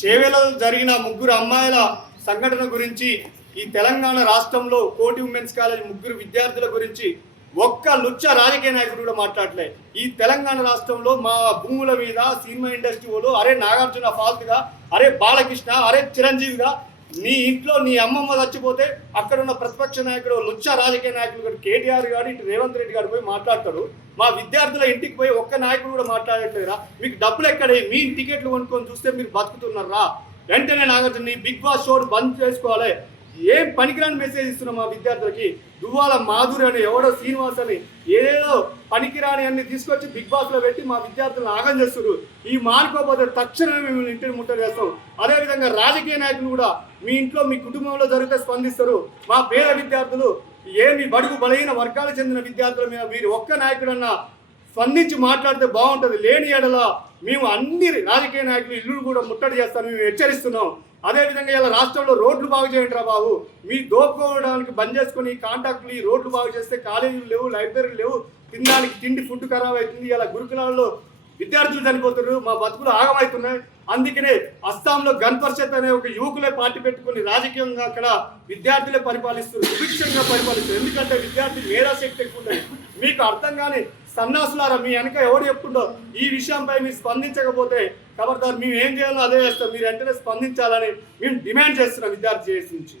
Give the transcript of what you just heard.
చేవెలలో జరిగిన ముగ్గురు అమ్మాయిల సంఘటన గురించి ఈ తెలంగాణ రాష్ట్రంలో కోటి ఉమెన్స్ కాలేజ్ ముగ్గురు విద్యార్థుల గురించి ఒక్క లుచ్చ రాజకీయ నాయకుడు కూడా మాట్లాడలే. ఈ తెలంగాణ రాష్ట్రంలో మా భూముల మీద సినిమా ఇండస్ట్రీ వాళ్ళు అరే నాగార్జున ఫాల్ట్గా, అరే బాలకృష్ణ, అరే చిరంజీవిగా నీ ఇంట్లో నీ అమ్మమ్మ చచ్చిపోతే అక్కడ ఉన్న ప్రతిపక్ష నాయకుడు లుచ్చ రాజకీయ నాయకుడు కేటీఆర్ గారు ఇటు రేవంత్ రెడ్డి గారు పోయి మాట్లాడతాడు. మా విద్యార్థుల ఇంటికి పోయి ఒక్క నాయకుడు కూడా మాట్లాడట్లేరా? మీకు డబ్బులు ఎక్కడే? మీ టికెట్లు కొనుక్కొని చూస్తే మీరు బతుకుతున్నారా? వెంటనే నాగార్జున నీ బిగ్ బాస్ షో బంద్ చేసుకోవాలి. ఏం పనికిరాని మెసేజ్ ఇస్తున్నాం మా విద్యార్థులకి. దువ్వాల మాధురి అని ఎవడో శ్రీనివాస్ అని ఏదేదో పనికిరాని అన్ని తీసుకొచ్చి బిగ్ బాస్లో పెట్టి మా విద్యార్థులను ఆగం చేస్తున్నారు. ఈ మానుకోకపోతే తక్షణమే మేము ఇంటిని ముట్టడి చేస్తాం. అదేవిధంగా రాజకీయ నాయకులు కూడా మీ ఇంట్లో మీ కుటుంబంలో జరిగితే స్పందిస్తారు. మా పేద విద్యార్థులు ఏమి బడుగు బలహీన వర్గాలకు చెందిన విద్యార్థుల మీద మీరు ఒక్క నాయకుడన్నా స్పందించి మాట్లాడితే బాగుంటుంది. లేని ఎడల మేము అన్ని రాజకీయ నాయకులు ఇల్లు కూడా ముట్టడి చేస్తామని మేము హెచ్చరిస్తున్నాం. అదేవిధంగా ఇలా రాష్ట్రంలో రోడ్లు బాగు చేయండి రా బాబు. మీరు దోపుకోవడానికి బంద్ చేసుకుని కాంట్రాక్టులు ఈ రోడ్లు బాగు చేస్తే కాలేజీలు లేవు, లైబ్రరీలు లేవు, తినడానికి తిండి ఫుడ్ ఖరాబ్ అవుతుంది. ఇలా గురుకులాల్లో విద్యార్థులు చనిపోతున్నారు, మా బతుకులు ఆగమవుతున్నాయి. అందుకనే అస్సాంలో గన్ పరిషత్ అనే ఒక యువకులే పార్టీ పెట్టుకుని రాజకీయంగా అక్కడ విద్యార్థులే పరిపాలిస్తారు, సుభిక్షంగా పరిపాలిస్తారు. ఎందుకంటే విద్యార్థి మేధాశక్తి ఎక్కువ ఉంటుంది. మీకు అర్థం కానీ సన్నాసులారా, మీ వెనక ఎవరు చెప్పుకుంటో ఈ విషయంపై మీరు స్పందించకపోతే ఖబర్దార్ మేము ఏం చేయాలో అదే చేస్తాం. మీరు వెంటనే స్పందించాలని మేము డిమాండ్ చేస్తున్నాం విద్యార్థి చేసి నుంచి.